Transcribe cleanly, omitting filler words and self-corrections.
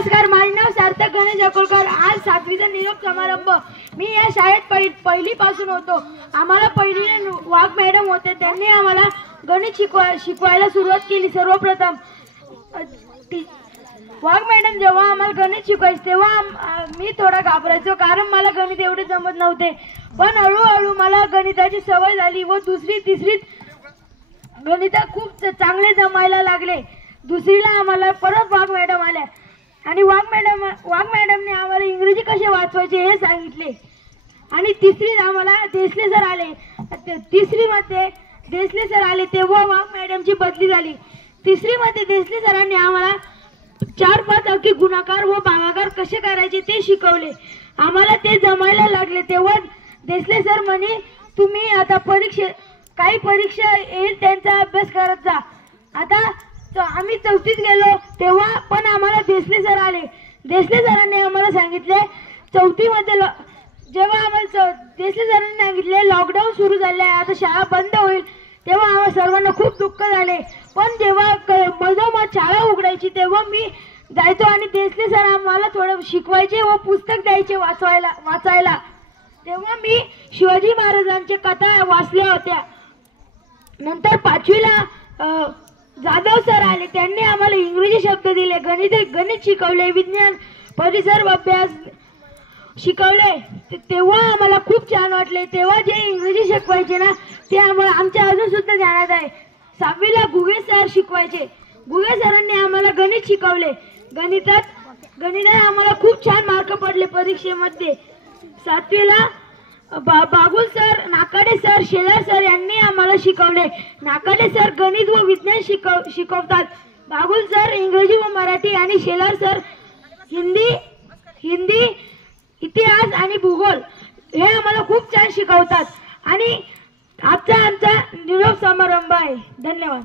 नमस्कार, माझे नाव सार्थक गणेश अकोलकर। आज 7वीचा निरोप समारंभ। मी या शाळेत पहिलीपासून होतो। आम्हाला पहिलीला वाघ मॅडम होते, त्यांनी आम्हाला गणित शिकवायला सुरुवात केली। सर्वप्रथम वाघ मॅडम जेव्हा आम्हाला गणित शिकवायचे तेव्हा मी थोडा घाबरायचो, कारण मला गणित एवढे जमत नव्हते। पण हळूहळू मला गणिताची सवय झाली व दुसरी तिसरीत गणित खूप चांगले जमायला लागले। दुसरीला आम्हाला परत वाघ मॅडम आल्या आणि वाघ मॅडमने आम्हाला इंग्रजी कसे वाचवायचे हे सांगितले। आणि तिसरीत आम्हाला देसले सर आले। तिसरीमध्ये देसले सर आले तेव्हा वाघ मॅडमची बदली झाली। तिसरीमध्ये देसले सरांनी आम्हाला 4-5 अंकी गुणाकार व भागाकार कसे करायचे ते शिकवले। आम्हाला ते जमायला लागले तेव्हा देसले सर म्हणे, तुम्ही आता काही परीक्षा येईल त्यांचा अभ्यास करत जा। आता आम्ही 4थीत गेलो तेव्हा पण आम्हाला देसले सर आले। देसले सरांनी आम्हाला सांगितले 4थीमध्ये जेव्हा आम्हाला देसले सरांनी सांगितले लॉकडाऊन सुरू झाले आहे, आता शाळा बंद होईल, तेव्हा आम्हाला सर्वांना खूप दुःख झाले। पण जेव्हा मधोमध शाळा उघडायची तेव्हा मी जायचो आणि देसले सर आम्हाला थोडं शिकवायचे व पुस्तक द्यायचे वाचायला। तेव्हा मी शिवाजी महाराजांच्या कथा वाचल्या होत्या। नंतर 5वीला जाधव सर आले, त्यांनी आम्हाला इंग्रजी शब्द दिले, गणित शिकवले, विज्ञान परिसर अभ्यास शिकवले। तेव्हा आम्हाला खूप छान वाटले। तेव्हा जे इंग्रजी शिकवायचे ना ते आम्हाला आमच्या अजून सुद्धा ध्यानात आहे। 6वीला गुगे सर शिकवायचे। गुगे सरांनी आम्हाला गणित शिकवले। गणितात आम्हाला खूप छान मार्क पडले परीक्षेमध्ये। 7वीला Bagul sir, Nakade sir, Shelar sir यांनी आम्हाला शिकवले। नाकाडे सर गणित व विज्ञान शिकवतात, बागुल सर इंग्रजी व मराठी आणि शेलार सर हिंदी, इतिहास आणि भूगोल हे आम्हाला खूप छान शिकवतात। आणि आमचा निरोप समारंभ आहे। धन्यवाद।